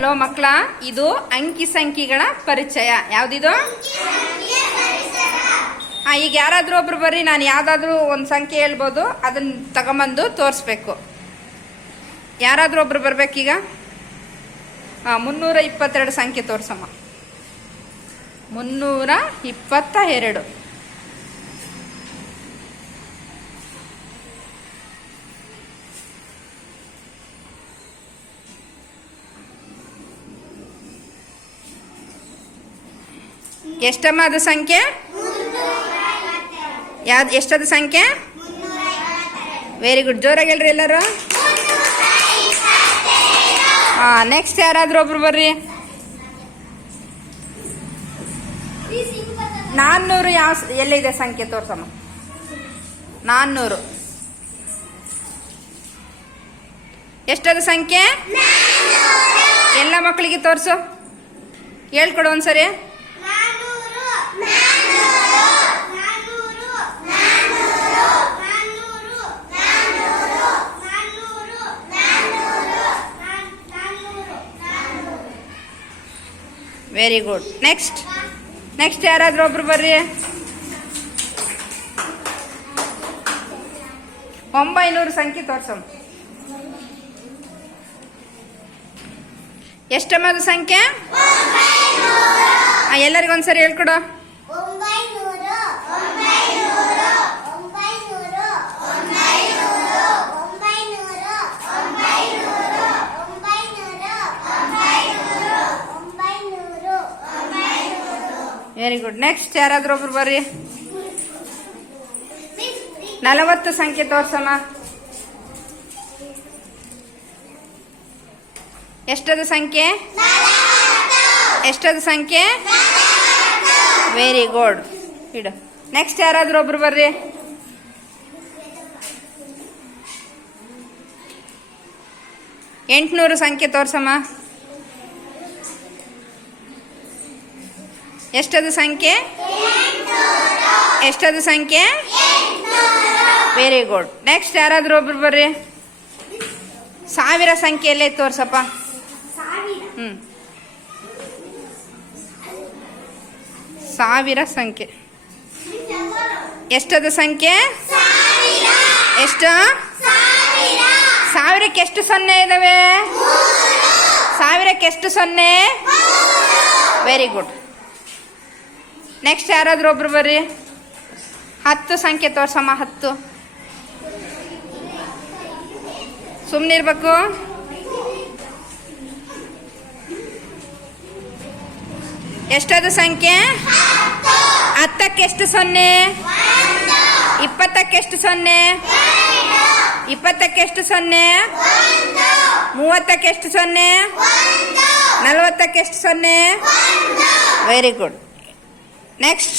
Hello ಮಕ್ಕಳ, ಇದು ಅಂಕಿ ಸಂಖ್ಯೆಗಳ ಪರಿಚಯ. ಯಾವ್ದಿದು? ಈಗ ಯಾರಾದ್ರೂ ಒಬ್ರು ಬರ್ರಿ, ನಾನು ಯಾವ್ದಾದ್ರು ಒಂದು ಸಂಖ್ಯೆ ಹೇಳ್ಬೋದು, ಅದನ್ನ ತಗೊಂಬಂದು ತೋರಿಸ್ಬೇಕು. ಯಾರಾದ್ರೂ ಒಬ್ರು ಬರ್ಬೇಕೀಗ. 322 ಸಂಖ್ಯೆ ತೋರ್ಸಮ್ಮ. 322. ಎಷ್ಟಮ್ಮ ಅದು ಸಂಖ್ಯೆ? ಯಾವ್ದು? ಎಷ್ಟದು ಸಂಖ್ಯೆ? Very good. ಜೋರಾಗಿ ಹೇಳ್ರಿ ಎಲ್ಲರೂ. ನೆಕ್ಸ್ಟ್ ಯಾರಾದ್ರೂ ಒಬ್ರು ಬರ್ರಿ. 400 ಯಾವ ಎಲ್ಲಿದೆ ಸಂಖ್ಯೆ ತೋರ್ಸಮ್ಮ. 400 ಎಷ್ಟದು ಸಂಖ್ಯೆ? ಎಲ್ಲ ಮಕ್ಕಳಿಗೆ ತೋರ್ಸು, ಹೇಳ್ಕೊಡು ಒಂದ್ಸರಿ. Very good. ನೆಕ್ಸ್ಟ್ ಯಾರಾದ್ರೂ ಒಬ್ರು ಬರ್ರಿ. 900 ಸಂಖ್ಯೆ ತೋರ್ಸಮ್ಮ. ಎಷ್ಟಮ್ಮದು ಸಂಖ್ಯೆ? ಎಲ್ಲರಿಗೊಂದ್ಸರಿ ಹೇಳ್ಕೊಡು. Very good. ನೆಕ್ಸ್ಟ್ ಯಾರಾದ್ರೂ ಒಬ್ರು ಬರ್ರಿ. 40 ಸಂಖ್ಯೆ ತೋರ್ಸಮ್ಮ. ಎಷ್ಟದು ಸಂಖ್ಯೆ? ಎಷ್ಟದು ಸಂಖ್ಯೆ? Very good. ಇಡು. ನೆಕ್ಸ್ಟ್ ಯಾರಾದ್ರೂ ಒಬ್ರು ಬರ್ರಿ. 800 ಸಂಖ್ಯೆ ತೋರ್ಸಮ್ಮ. ಎಷ್ಟದು ಸಂಖ್ಯೆ? ಎಷ್ಟದು ಸಂಖ್ಯೆ? Very good. ನೆಕ್ಸ್ಟ್ ಯಾರಾದ್ರೂ ಒಬ್ರು ಬರ್ರಿ. 1000 ಸಂಖ್ಯೆಯಲ್ಲೇ ತೋರ್ಸಪ್ಪ. 1000 ಸಂಖ್ಯೆ. ಎಷ್ಟದು ಸಂಖ್ಯೆ? ಎಷ್ಟು? 1000ಕ್ಕೆ ಎಷ್ಟು ಸೊನ್ನೆ ಇದಾವೆ? 1000ಕ್ಕೆ ಎಷ್ಟು ಸೊನ್ನೆ? Very good. ನೆಕ್ಸ್ಟ್ ಯಾರಾದ್ರೂ ಒಬ್ರು ಬರ್ರಿ. 10 ಸಂಖ್ಯೆ ತೋರ್ಸಮ್ಮ. 10 ಸುಮ್ಮನಿರ್ಬೇಕು. ಎಷ್ಟದು ಸಂಖ್ಯೆ? 10ಕ್ಕೆ ಎಷ್ಟು ಸೊನ್ನೆ? 20ಕ್ಕೆ ಎಷ್ಟು ಸೊನ್ನೆ? 20ಕ್ಕೆ ಎಷ್ಟು ಸೊನ್ನೆ? 30ಕ್ಕೆ ಎಷ್ಟು ಸೊನ್ನೆ? 40ಕ್ಕೆ ಎಷ್ಟು ಸೊನ್ನೆ? Very good. ನೆಕ್ಸ್ಟ್